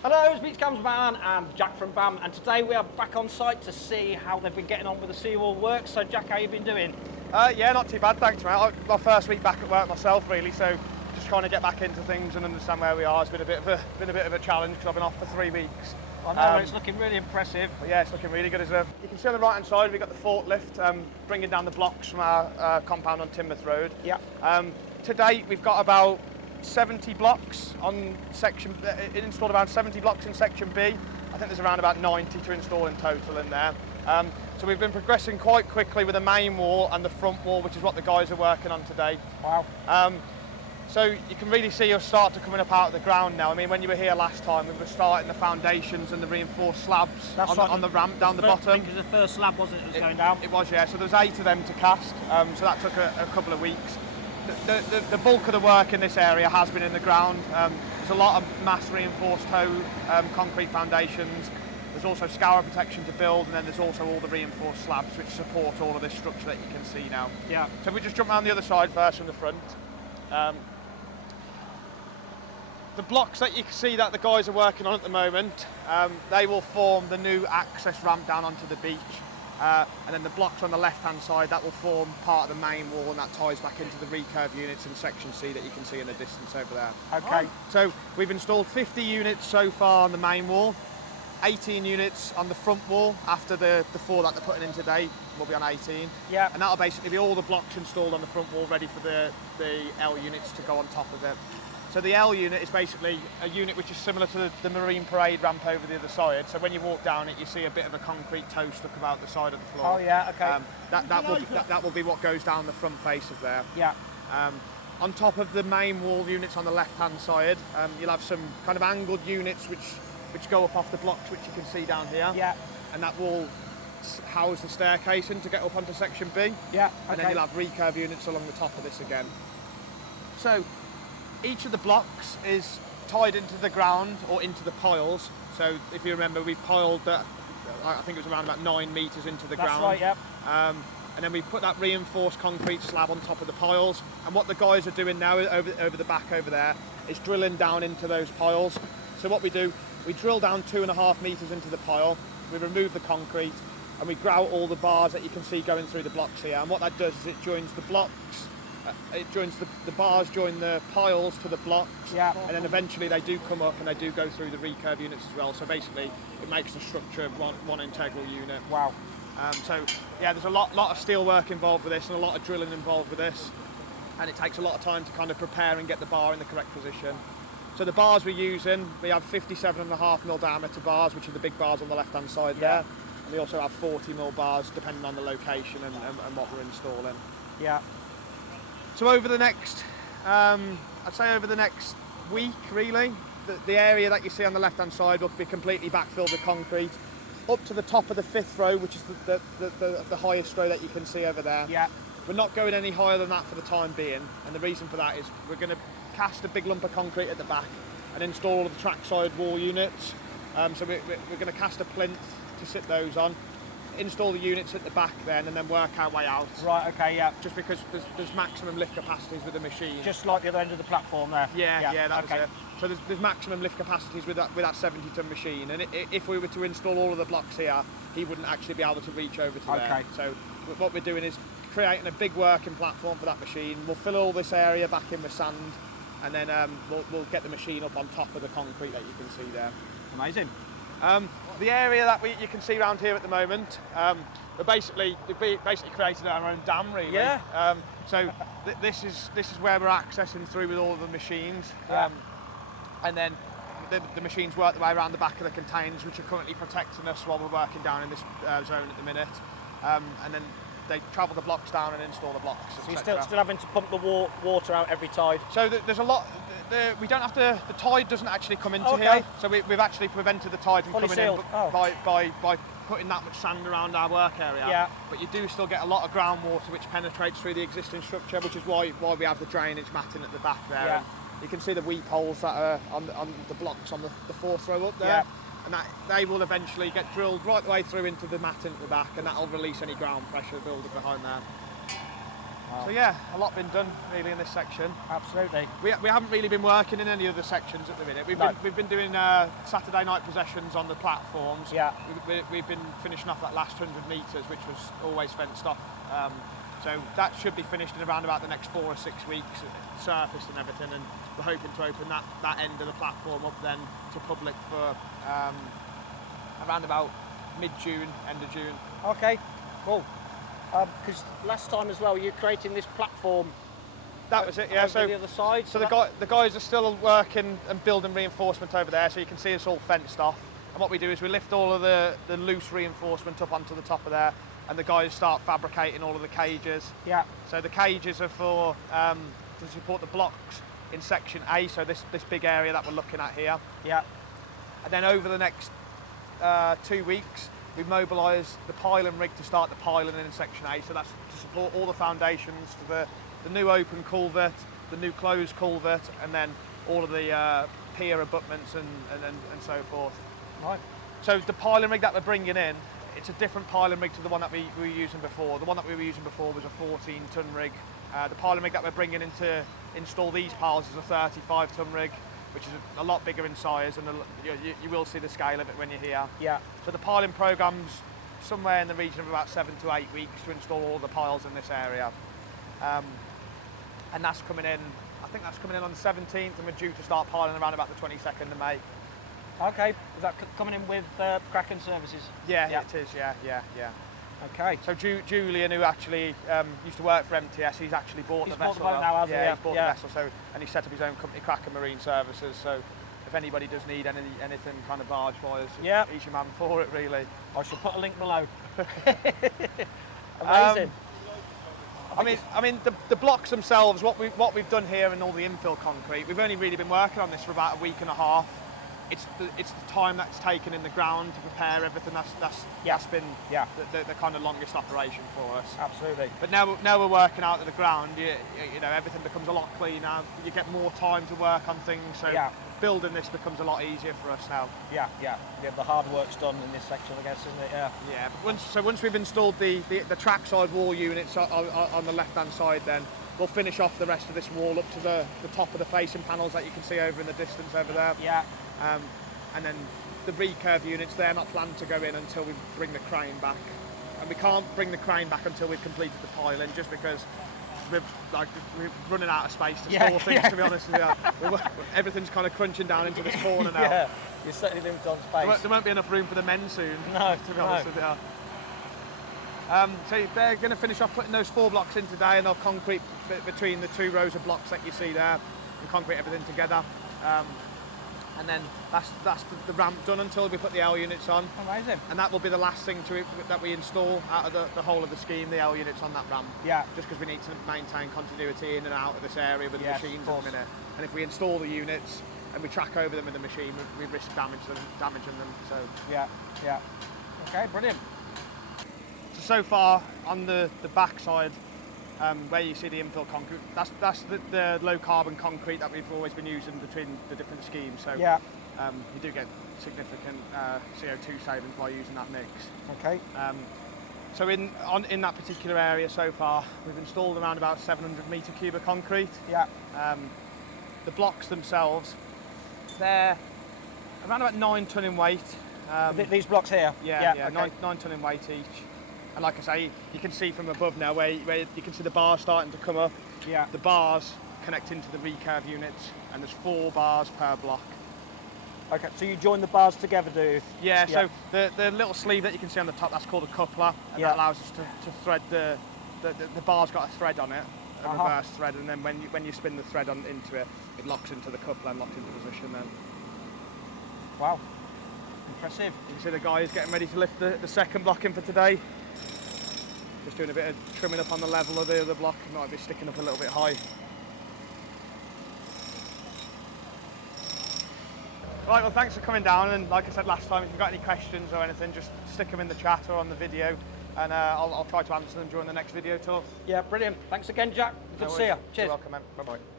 Hello, it's Beach Cams Man and Jack from BAM, and today we are back on site to see how they've been getting on with the seawall work. So Jack, how you been doing? Yeah, not too bad, thanks mate. My first week back at work myself really, so just trying to get back into things and understand where we are. It's been a bit of a challenge because I've been off for 3 weeks. I know, it's looking really impressive. But yeah, it's looking really good. You can see on the right hand side we've got the forklift bringing down the blocks from our compound on Timoth Road. Yeah. To date we've got about 70 blocks on section, installed around 70 blocks in section B. I think there's around about 90 to install in total in there. So we've been progressing quite quickly with the main wall and the front wall, which is what the guys are working on today. Wow. So you can really see your start to coming up out of the ground now. I mean, when you were here last time, we were starting the foundations and the reinforced slabs on the ramp down the bottom. I think it was the first slab, wasn't it, that was going down? It was, yeah. So there's 8 of them to cast, so that took a couple of weeks. The bulk of the work in this area has been in the ground. There's a lot of mass reinforced toe concrete foundations. There's also scour protection to build, and then there's also all the reinforced slabs which support all of this structure that you can see now. Yeah. So if we just jump around the other side first from the front. The blocks that you can see that the guys are working on at the moment, they will form the new access ramp down onto the beach. And then the blocks on the left-hand side, that will form part of the main wall, and that ties back into the recurve units in section C that you can see in the distance over there. Okay. So we've installed 50 units so far on the main wall, 18 units on the front wall after the 4 that they're putting in today. Will be on 18. Yeah. And that'll basically be all the blocks installed on the front wall ready for the L units to go on top of it. So the L unit is basically a unit which is similar to the Marine Parade ramp over the other side. So when you walk down it, you see a bit of a concrete toe stuck about the side of the floor. Oh yeah, okay. That will be what goes down the front face of there. Yeah. On top of the main wall units on the left-hand side, you'll have some kind of angled units which go up off the blocks, which you can see down here. Yeah. And that will house the staircase in to get up onto section B. Yeah. And then you'll have recurve units along the top of this again. So each of the blocks is tied into the ground or into the piles. So if you remember, we've piled that, I think it was around about 9 metres into the ground. That's right, yeah. And then we've put that reinforced concrete slab on top of the piles. And what the guys are doing now over the back over there is drilling down into those piles. So what we do, we drill down 2.5 metres into the pile, we remove the concrete, and we grout all the bars that you can see going through the blocks here. And what that does is it joins the blocks, it joins the bars join the piles to the blocks, yeah. And then eventually they do come up and they do go through the recurve units as well. So basically it makes the structure one integral unit. Wow. So yeah, there's a lot of steel work involved with this and a lot of drilling involved with this, and it takes a lot of time to kind of prepare and get the bar in the correct position. So the bars we're using, we have 57.5mm diameter bars, which are the big bars on the left hand side there, and we also have 40mm bars depending on the location and what we're installing. Yeah. So over the next, I'd say over the next week really, the area that you see on the left hand side will be completely backfilled with concrete, up to the top of the 5th row, which is the highest row that you can see over there. Yeah. We're not going any higher than that for the time being, and the reason for that is we're going to cast a big lump of concrete at the back and install all of the trackside wall units. So we're going to cast a plinth to sit those on, install the units at the back then, and then work our way out. Right, okay, yeah. Just because there's maximum lift capacities with the machine. Just like the other end of the platform there. Yeah, that was it. So there's maximum lift capacities with that 70-ton machine, and if we were to install all of the blocks here, he wouldn't actually be able to reach over to there. So what we're doing is creating a big working platform for that machine. We'll fill all this area back in with sand, and then we'll get the machine up on top of the concrete that you can see there. Amazing. The area that you can see around here at the moment, we've basically created our own dam, really. Yeah. So this is where we're accessing through with all of the machines, and then the machines work their way around the back of the containers, which are currently protecting us while we're working down in this zone at the minute, and then they travel the blocks down and install the blocks. So you're still having to pump the water out every tide? So there's a lot. We don't have to. The tide doesn't actually come into here. So we've actually prevented the tide from coming in by putting that much sand around our work area. Yeah. But you do still get a lot of groundwater which penetrates through the existing structure, which is why we have the drainage matting at the back there. Yeah. And you can see the weep holes that are on the blocks on the 4th row up there. Yeah. And they will eventually get drilled right the way through into the matting at the back, and that'll release any ground pressure building behind there. Wow. So yeah, a lot been done really in this section. Absolutely. We haven't really been working in any other sections at the minute. We've been doing Saturday night possessions on the platforms. Yeah. We've been finishing off that last 100 metres, which was always fenced off. So that should be finished in around about the next 4 or 6 weeks, surface and everything, and we're hoping to open that end of the platform up then to public for around about mid-June, end of June. Okay, cool. Because last time as well, you're creating this platform. That was it, yeah. So the other side. So the guys are still working and building reinforcement over there, so you can see it's all fenced off. And what we do is we lift all of the loose reinforcement up onto the top of there, and the guys start fabricating all of the cages. Yeah. So the cages are for to support the blocks in section A, so this big area that we're looking at here. Yeah. And then over the next 2 weeks, we've mobilised the piling rig to start the piling in section A, so that's to support all the foundations for the new open culvert, the new closed culvert, and then all of the pier abutments and so forth. Right. So the piling rig that we're bringing in, it's a different piling rig to the one that we were using before. The one that we were using before was a 14-ton rig. The piling rig that we're bringing in to install these piles is a 35-ton rig, which is a lot bigger in size, and you will see the scale of it when you're here. Yeah. So the piling programme's somewhere in the region of about 7 to 8 weeks to install all the piles in this area. And that's coming in, I think that's coming in on the 17th, and we're due to start piling around about the 22nd of May. Okay, is that coming in with Kraken services? Yeah, it is, yeah. Okay. So Julian, who actually used to work for MTS, he's actually bought the vessel. He's bought the boat now, has he? Yeah, he's bought the vessel, so, and he set up his own company, Kraken Marine Services, so if anybody does need anything kind of barge-wise, he's your man for it, really. I shall put a link below. Amazing. I mean, the blocks themselves, what we've done here and all the infill concrete, we've only really been working on this for about a week and a half. It's the time that's taken in the ground to prepare everything. That's been the kind of longest operation for us. Absolutely. But now we're working out of the ground. You know, everything becomes a lot cleaner. You get more time to work on things. So building this becomes a lot easier for us now. Yeah. The hard work's done in this section, I guess, isn't it? Yeah. Yeah. But once we've installed the trackside wall units on the left-hand side, then we'll finish off the rest of this wall up to the top of the facing panels that you can see over in the distance over there. Yeah. And then the recurve units, they're not planned to go in until we bring the crane back. And we can't bring the crane back until we've completed the piling, just because we're running out of space to store things, to be honest with you. Everything's kind of crunching down into this corner now. Yeah, you're certainly limited on space. There won't be enough room for the men soon, no, to be honest with you. So they're going to finish off putting those 4 blocks in today, and they'll concrete between the 2 rows of blocks that you see there, and concrete everything together. And then that's the ramp done until we put the L units on. Amazing. And that will be the last thing that we install out of the whole of the scheme, the L units on that ramp. Yeah. Just because we need to maintain continuity in and out of this area with the machines at the minute. And if we install the units and we track over them with the machine, we risk damaging them. So yeah. Okay, brilliant. So far on the back side, where you see the infill concrete, that's the low carbon concrete that we've always been using between the different schemes. So you do get significant CO2 savings by using that mix. Okay. So in that particular area so far, we've installed around about 700 metre cube of concrete. Yeah. The blocks themselves, they're around about 9 tonne in weight. These blocks here? Yeah, okay. 9 tonne in weight each. And like I say, you can see from above now where you can see the bars starting to come up. Yeah. The bars connect into the recurve units, and there's 4 bars per block. Okay, so you join the bars together, do you? Yeah, so the little sleeve that you can see on the top, that's called a coupler, and that allows us to thread the bar's got a thread on it, a reverse thread, and then when you spin the thread into it, it locks into the coupler and locks into position then. Wow, impressive. You can see the guy is getting ready to lift the second block in for today. Just doing a bit of trimming up on the level of the other block. It might be sticking up a little bit high. Right, well thanks for coming down, and like I said last time, if you've got any questions or anything, just stick them in the chat or on the video, and I'll try to answer them during the next video tour. Yeah, brilliant. Thanks again, Jack. Good to see you. Cheers. You're welcome, man. Bye-bye.